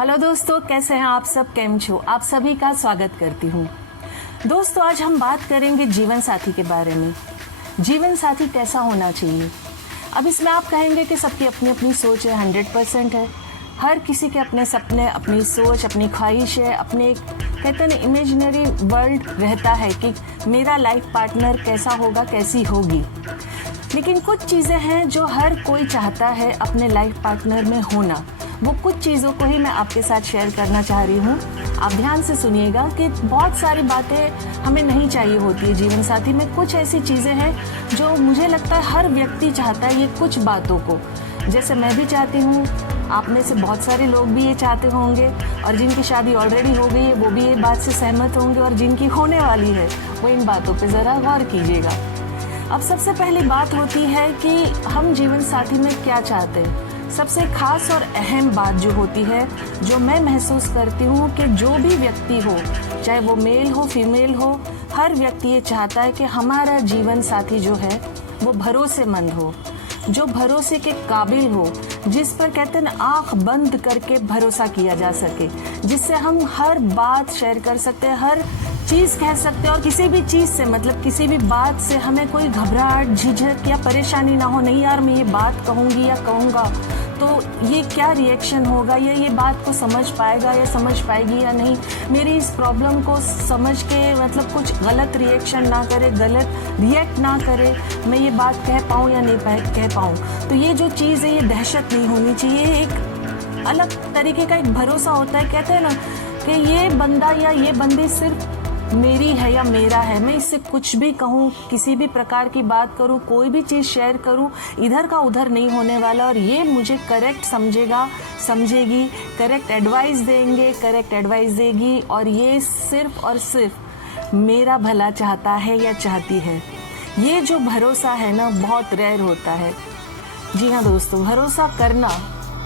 Hello दोस्तों, कैसे हैं आप सब? केम छो? आप सभी का स्वागत करती हूँ। दोस्तों, आज हम बात करेंगे जीवन साथी के बारे में। जीवन साथी कैसा होना चाहिए? अब इसमें आप कहेंगे कि सबकी अपनी अपनी सोच है, 100% है। हर किसी के अपने सपने, अपनी सोच, अपनी ख्वाहिश है, अपने कहते हैं इमेजिनरी वर्ल्ड रहता है कि मेरा लाइफ पार्टनर कैसा होगा, कैसी होगी। लेकिन कुछ चीज़ें हैं जो हर कोई चाहता है अपने लाइफ पार्टनर में होना। वो कुछ चीज़ों को ही मैं आपके साथ शेयर करना चाह रही हूँ। आप ध्यान से सुनिएगा कि बहुत सारी बातें हमें नहीं चाहिए होती है जीवन साथी में। कुछ ऐसी चीज़ें हैं जो मुझे लगता है हर व्यक्ति चाहता है ये कुछ बातों को। जैसे मैं भी चाहती हूँ, आप में से बहुत सारे लोग भी ये चाहते होंगे, और जिनकी शादी ऑलरेडी हो गई है वो भी ये बात से सहमत होंगे, और जिनकी होने वाली है वो इन बातों पर ज़रा गौर कीजिएगा। अब सबसे पहली बात होती है कि हम जीवन साथी में क्या चाहते हैं। सबसे खास और अहम बात जो होती है, जो मैं महसूस करती हूँ कि जो भी व्यक्ति हो, चाहे वो मेल हो फीमेल हो, हर व्यक्ति ये चाहता है कि हमारा जीवन साथी जो है वो भरोसेमंद हो, जो भरोसे के काबिल हो, जिस पर कहते हैं आँख बंद करके भरोसा किया जा सके, जिससे हम हर बात शेयर कर सकते हैं, हर चीज़ कह सकते हैं, और किसी भी चीज़ से मतलब किसी भी बात से हमें कोई घबराहट, झिझक या परेशानी ना हो। नहीं यार, मैं ये बात कहूँगी या कहूँगा तो ये क्या रिएक्शन होगा, या ये बात को समझ पाएगा या समझ पाएगी या नहीं, मेरी इस प्रॉब्लम को समझ के मतलब कुछ गलत रिएक्शन ना करे, गलत रिएक्ट ना करे, मैं ये बात कह पाऊँ या नहीं कह पाऊँ। तो ये जो चीज़ है ये दहशत नहीं होनी चाहिए। एक अलग तरीके का एक भरोसा होता है। कहते हैं ना कि ये बंदा या ये बंदी सिर्फ मेरी है या मेरा है, मैं इससे कुछ भी कहूँ, किसी भी प्रकार की बात करूँ, कोई भी चीज़ शेयर करूँ, इधर का उधर नहीं होने वाला, और ये मुझे करेक्ट समझेगा, समझेगी, करेक्ट एडवाइस देगी, और ये सिर्फ और सिर्फ मेरा भला चाहता है या चाहती है। ये जो भरोसा है ना, बहुत रेयर होता है। जी हाँ दोस्तों, भरोसा करना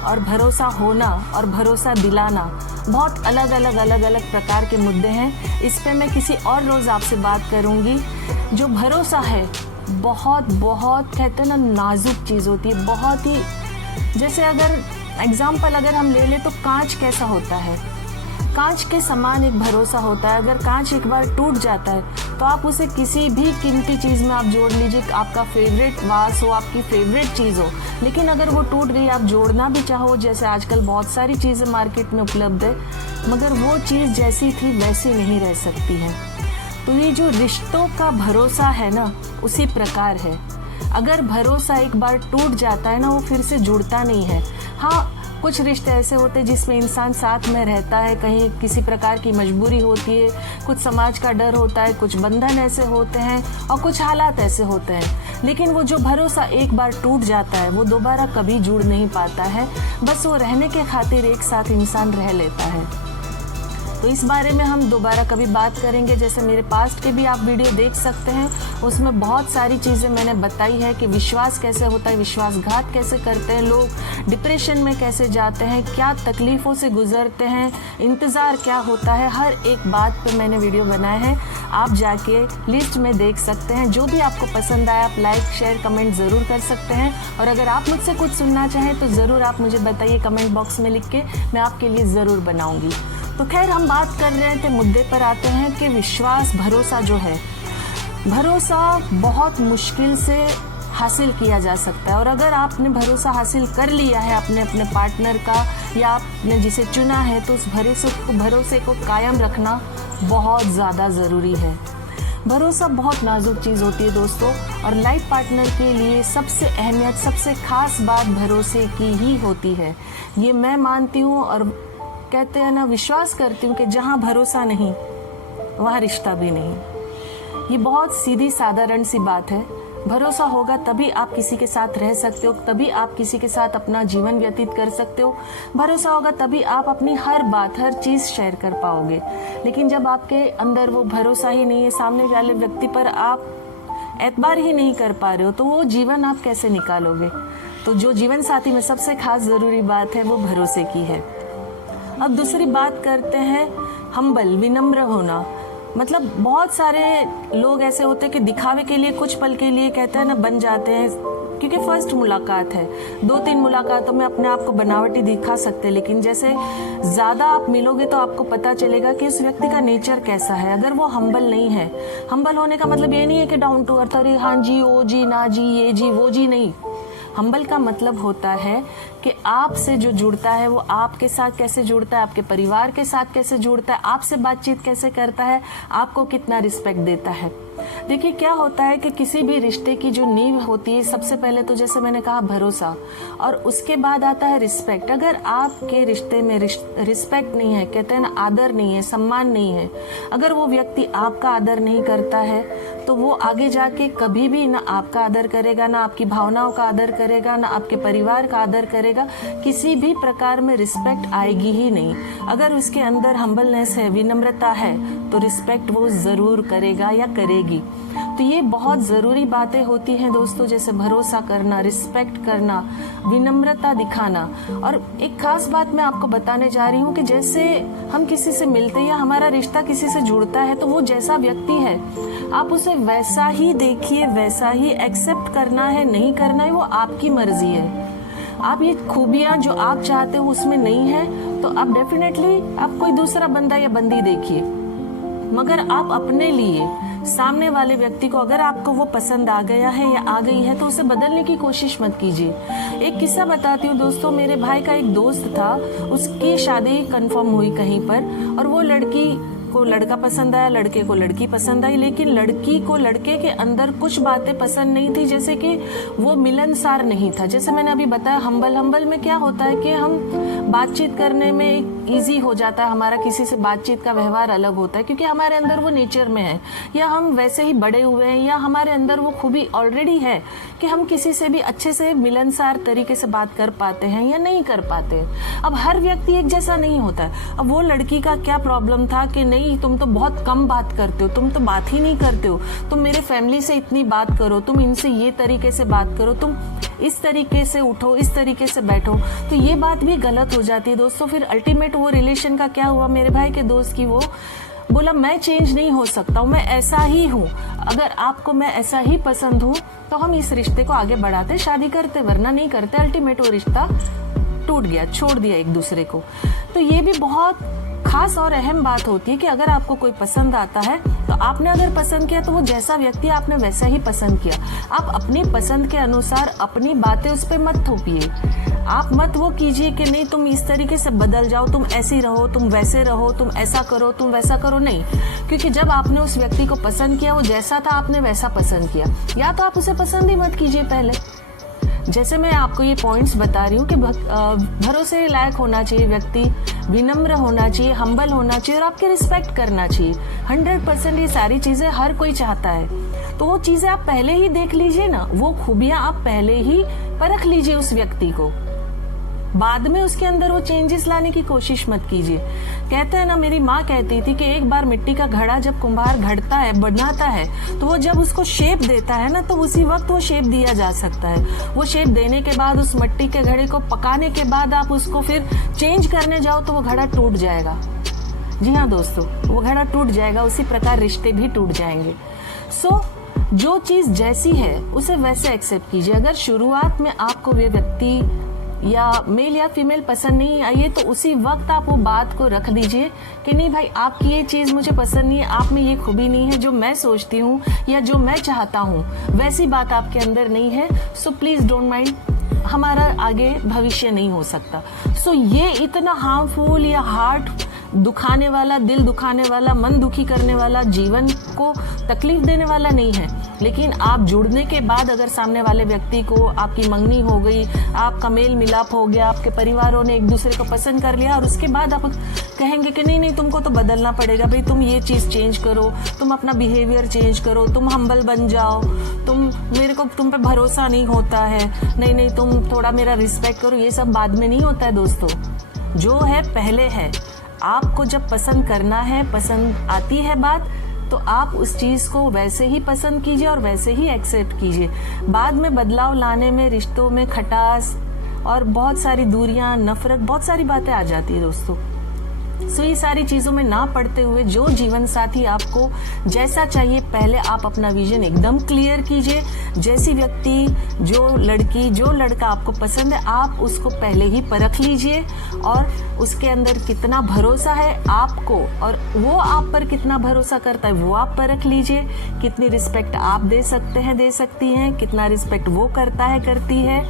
और भरोसा होना और भरोसा दिलाना बहुत अलग अलग प्रकार के मुद्दे हैं। इस पे मैं किसी और रोज़ आपसे बात करूँगी। जो भरोसा है बहुत कहते हैं ना नाजुक चीज़ होती है, बहुत ही। जैसे अगर एग्जाम्पल अगर हम ले लें तो कांच कैसा होता है, कांच के समान एक भरोसा होता है। अगर कांच एक बार टूट जाता है तो आप उसे किसी भी कीमती चीज़ में आप जोड़ लीजिए, आपका फेवरेट वास हो, आपकी फेवरेट चीज़ हो, लेकिन अगर वो टूट गई, आप जोड़ना भी चाहो, जैसे आजकल बहुत सारी चीज़ें मार्केट में उपलब्ध है, मगर वो चीज़ जैसी थी वैसी नहीं रह सकती है। तो ये जो रिश्तों का भरोसा है ना, उसी प्रकार है। अगर भरोसा एक बार टूट जाता है ना, वो फिर से जुड़ता नहीं है। हाँ, कुछ रिश्ते ऐसे होते हैं जिसमें इंसान साथ में रहता है, कहीं किसी प्रकार की मजबूरी होती है, कुछ समाज का डर होता है, कुछ बंधन ऐसे होते हैं और कुछ हालात ऐसे होते हैं। लेकिन वो जो भरोसा एक बार टूट जाता है वो दोबारा कभी जुड़ नहीं पाता है। बस वो रहने के खातिर एक साथ इंसान रह लेता है। तो इस बारे में हम दोबारा कभी बात करेंगे। जैसे मेरे पास्ट के भी आप वीडियो देख सकते हैं, उसमें बहुत सारी चीज़ें मैंने बताई है कि विश्वास कैसे होता है, विश्वासघात कैसे करते हैं लोग, डिप्रेशन में कैसे जाते हैं, क्या तकलीफ़ों से गुजरते हैं, इंतज़ार क्या होता है, हर एक बात पे मैंने वीडियो बनाए हैं। आप जाके लिस्ट में देख सकते हैं। जो भी आपको पसंद आए आप लाइक शेयर कमेंट ज़रूर कर सकते हैं, और अगर आप मुझसे कुछ सुनना चाहें तो ज़रूर आप मुझे बताइए कमेंट बॉक्स में लिख के, मैं आपके लिए ज़रूर बनाऊँगी। तो खैर, हम बात कर रहे थे, मुद्दे पर आते हैं कि विश्वास, भरोसा जो है, भरोसा बहुत मुश्किल से हासिल किया जा सकता है। और अगर आपने भरोसा हासिल कर लिया है अपने पार्टनर का, या आपने जिसे चुना है, तो उस भरोसे को कायम रखना बहुत ज़्यादा ज़रूरी है। भरोसा बहुत नाजुक चीज़ होती है दोस्तों, और लाइफ पार्टनर के लिए सबसे अहमियत, सबसे खास बात भरोसे की ही होती है। ये मैं मानती हूँ, और कहते हैं ना, विश्वास करती हूँ कि जहाँ भरोसा नहीं वहाँ रिश्ता भी नहीं। ये बहुत सीधी साधारण सी बात है। भरोसा होगा तभी आप किसी के साथ रह सकते हो, तभी आप किसी के साथ अपना जीवन व्यतीत कर सकते हो। भरोसा होगा तभी आप अपनी हर बात, हर चीज़ शेयर कर पाओगे। लेकिन जब आपके अंदर वो भरोसा ही नहीं है, सामने वाले व्यक्ति पर आप एतबार ही नहीं कर पा रहे हो, तो वो जीवन आप कैसे निकालोगे? तो जो जीवन साथी में सबसे खास ज़रूरी बात है वो भरोसे की है। अब दूसरी बात करते हैं, हम्बल, विनम्र होना। मतलब बहुत सारे लोग ऐसे होते हैं कि दिखावे के लिए कुछ पल के लिए कहते हैं ना बन जाते हैं, क्योंकि फर्स्ट मुलाकात है। 2-3 मुलाकातों में अपने आप को बनावटी दिखा सकते हैं, लेकिन जैसे ज्यादा आप मिलोगे तो आपको पता चलेगा कि उस व्यक्ति का नेचर कैसा है। अगर वो हम्बल नहीं है, हम्बल होने का मतलब ये नहीं है कि डाउन टू अर्थ, अरे हाँ जी, ओ जी, ना जी, ये जी, वो जी, नहीं। हम्बल का मतलब होता है कि आपसे जो जुड़ता है वो आपके साथ कैसे जुड़ता है, आपके परिवार के साथ कैसे जुड़ता है, आपसे बातचीत कैसे करता है, आपको कितना रिस्पेक्ट देता है। देखिए क्या होता है कि किसी भी रिश्ते की जो नींव होती है, सबसे पहले तो जैसे मैंने कहा भरोसा, और उसके बाद आता है रिस्पेक्ट। अगर आपके रिश्ते में रिस्पेक्ट नहीं है, कहते हैं ना आदर नहीं है, सम्मान नहीं है, अगर वो व्यक्ति आपका आदर नहीं करता है तो वो आगे जाके कभी भी ना आपका आदर करेगा, ना आपकी भावनाओं का आदर करेगा, ना आपके परिवार का आदर करेगा, किसी भी प्रकार में रिस्पेक्ट आएगी ही नहीं। अगर उसके अंदर हम्बलनेस है, विनम्रता है, तो रिस्पेक्ट वो जरूर करेगा या करेगी। तो ये बहुत जरूरी बातें होती हैं दोस्तों, जैसे भरोसा करना, रिस्पेक्ट करना, विनम्रता दिखाना। और एक खास बात मैं आपको बताने जा रही हूँ कि जैसे हम किसी से मिलते हैं या हमारा रिश्ता किसी से जुड़ता है, तो वो जैसा व्यक्ति है आप उसे वैसा ही देखिए, वैसा ही एक्सेप्ट करना है, नहीं करना है, वो आपकी मर्जी है। आप ये खूबियां जो आप चाहते हो उसमें नहीं है तो आप डेफिनेटली आप कोई दूसरा बंदा या बंदी देखिए, मगर आप अपने लिए सामने वाले व्यक्ति को, अगर आपको वो पसंद आ गया है या आ गई है, तो उसे बदलने की कोशिश मत कीजिए। एक किस्सा बताती हूँ दोस्तों, मेरे भाई का एक दोस्त था, उसकी शादी कंफर्म हुई कहीं पर, और वो लड़की को लड़का पसंद आया, लड़के को लड़की पसंद आई, लेकिन लड़की को लड़के के अंदर कुछ बातें पसंद नहीं थी, जैसे कि वो मिलनसार नहीं था। जैसे मैंने अभी बताया हम्बल में क्या होता है कि हम बातचीत करने में इजी हो जाता है, हमारा किसी से बातचीत का व्यवहार अलग होता है, क्योंकि हमारे अंदर वो नेचर में है, या हम वैसे ही बड़े हुए हैं, या हमारे अंदर वो खूबी ऑलरेडी है कि हम किसी से भी अच्छे से मिलनसार तरीके से बात कर पाते हैं या नहीं कर पाते। अब हर व्यक्ति एक जैसा नहीं होता है। अब वो लड़की का क्या प्रॉब्लम था कि नहीं, तुम तो बहुत कम बात करते हो, तुम तो बात ही नहीं करते हो, तुम मेरे फैमिली से इतनी बात करो, तुम इनसे ये तरीके से बात करो, तुम इस तरीके से उठो, इस तरीके से बैठो। तो ये बात भी गलत हो जाती है दोस्तों। फिर अल्टीमेट वो रिलेशन का क्या हुआ, मेरे भाई के दोस्त की, वो बोला मैं चेंज नहीं हो सकता हूँ, मैं ऐसा ही हूँ, अगर आपको मैं ऐसा ही पसंद हूँ तो हम इस रिश्ते को आगे बढ़ाते, शादी करते, वरना नहीं करते। अल्टीमेट वो रिश्ता टूट गया, छोड़ दिया एक दूसरे को। तो ये भी बहुत खास और अहम बात होती है कि अगर आपको कोई पसंद आता है तो आपने अगर पसंद किया तो वो जैसा व्यक्ति आपने वैसा ही पसंद किया। आप अपनी पसंद के अनुसार अपनी बातें उस पर मत थोपिए। आप मत वो कीजिए कि नहीं तुम इस तरीके से बदल जाओ, तुम ऐसी रहो, तुम वैसे रहो, तुम ऐसा करो, तुम वैसा करो, नहीं। क्योंकि जब आपने उस व्यक्ति को पसंद किया, वो जैसा था आपने वैसा पसंद किया, या तो आप उसे पसंद ही मत कीजिए पहले। जैसे मैं आपको ये पॉइंट्स बता रही हूँ कि भरोसे लायक होना चाहिए व्यक्ति, विनम्र होना चाहिए, हम्बल होना चाहिए, और आपके रिस्पेक्ट करना चाहिए। 100% ये सारी चीजें हर कोई चाहता है। तो वो चीजें आप पहले ही देख लीजिए ना, वो खूबियां आप पहले ही परख लीजिए उस व्यक्ति को, बाद में उसके अंदर वो चेंजेस लाने की कोशिश मत कीजिए। कहते हैं ना, मेरी माँ कहती थी कि एक बार मिट्टी का घड़ा जब कुम्हार घड़ता है, बनाता है, तो वो जब उसको शेप देता है ना, तो उसी वक्त वो शेप दिया जा सकता है। वो शेप देने के बाद उस मिट्टी के घड़े को पकाने के बाद आप उसको फिर चेंज करने जाओ तो वो घड़ा टूट जाएगा। जी हाँ दोस्तों, वो घड़ा टूट जाएगा। उसी प्रकार रिश्ते भी टूट जाएंगे। सो जो चीज जैसी है उसे वैसे एक्सेप्ट कीजिए। अगर शुरुआत में आपको वे व्यक्ति या मेल या फीमेल पसंद नहीं आई है, तो उसी वक्त आप वो बात को रख दीजिए कि नहीं भाई, आपकी ये चीज मुझे पसंद नहीं है, आप में ये खूबी नहीं है जो मैं सोचती हूँ या जो मैं चाहता हूँ, वैसी बात आपके अंदर नहीं है। सो प्लीज डोंट माइंड, हमारा आगे भविष्य नहीं हो सकता। सो ये इतना हार्मफुल या हार्ट दुखाने वाला, दिल दुखाने वाला, मन दुखी करने वाला, जीवन को तकलीफ देने वाला नहीं है। लेकिन आप जुड़ने के बाद अगर सामने वाले व्यक्ति को आपकी मंगनी हो गई, आपका मेल मिलाप हो गया, आपके परिवारों ने एक दूसरे को पसंद कर लिया, और उसके बाद आप कहेंगे कि नहीं नहीं तुमको तो बदलना पड़ेगा भाई, तुम ये चीज चेंज करो, तुम अपना बिहेवियर चेंज करो, तुम हम्बल बन जाओ, मेरे को तुम पे भरोसा नहीं होता है, नहीं नहीं तुम थोड़ा मेरा रिस्पेक्ट करो, ये सब बाद में नहीं होता है दोस्तों। जो है पहले है। आपको जब पसंद करना है, पसंद आती है बात, तो आप उस चीज को वैसे ही पसंद कीजिए और वैसे ही एक्सेप्ट कीजिए। बाद में बदलाव लाने में रिश्तों में खटास और बहुत सारी दूरियां, नफरत, बहुत सारी बातें आ जाती है दोस्तों। सो ये सारी चीजों में ना पड़ते हुए जो जीवन साथी आपको जैसा चाहिए, पहले आप अपना विजन एकदम क्लियर कीजिए। जैसी व्यक्ति, जो लड़की, जो लड़का आपको पसंद है, आप उसको पहले ही परख लीजिए और उसके अंदर कितना भरोसा है आपको और वो आप पर कितना भरोसा करता है वो आप परख लीजिए। कितनी रिस्पेक्ट आप दे सकते हैं, दे सकती हैं, कितना रिस्पेक्ट वो करता है, करती है,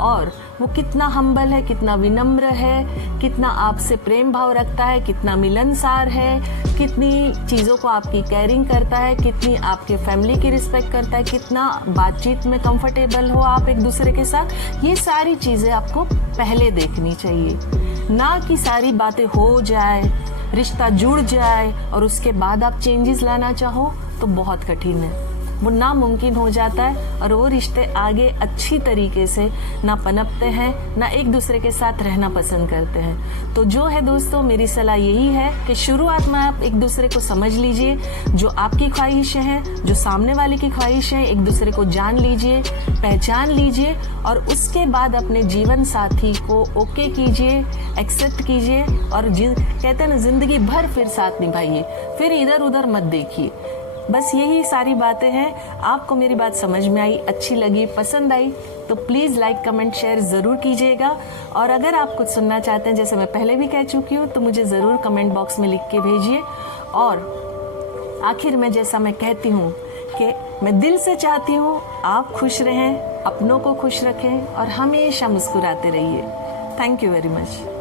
और वो कितना हम्बल है, कितना विनम्र है, कितना आपसे प्रेम भाव रखता है, कितना मिलनसार है, कितनी चीज़ों को आपकी केयरिंग करता है, कितनी आपके फैमिली की रिस्पेक्ट करता है, कितना बातचीत में कंफर्टेबल हो आप एक दूसरे के साथ। ये सारी चीज़ें आपको पहले देखनी चाहिए, ना कि सारी बातें हो जाए, रिश्ता जुड़ जाए और उसके बाद आप चेंजेस लाना चाहो तो बहुत कठिन है, वो नामुमकिन हो जाता है और वो रिश्ते आगे अच्छी तरीके से ना पनपते हैं, ना एक दूसरे के साथ रहना पसंद करते हैं। तो जो है दोस्तों, मेरी सलाह यही है कि शुरुआत में आप एक दूसरे को समझ लीजिए, जो आपकी ख्वाहिशें हैं, जो सामने वाले की ख्वाहिशें हैं, एक दूसरे को जान लीजिए, पहचान लीजिए और उसके बाद अपने जीवन साथी को ओके कीजिए, एक्सेप्ट कीजिए और कहते हैं ना, जिंदगी भर फिर साथ निभाइए, फिर इधर उधर मत देखिए। बस यही सारी बातें हैं। आपको मेरी बात समझ में आई, अच्छी लगी, पसंद आई तो प्लीज़ लाइक, कमेंट, शेयर ज़रूर कीजिएगा। और अगर आप कुछ सुनना चाहते हैं, जैसे मैं पहले भी कह चुकी हूँ, तो मुझे ज़रूर कमेंट बॉक्स में लिख के भेजिए। और आखिर में जैसा मैं कहती हूँ कि मैं दिल से चाहती हूँ आप खुश रहें, अपनों को खुश रखें और हमेशा मुस्कुराते रहिए। Thank you very much.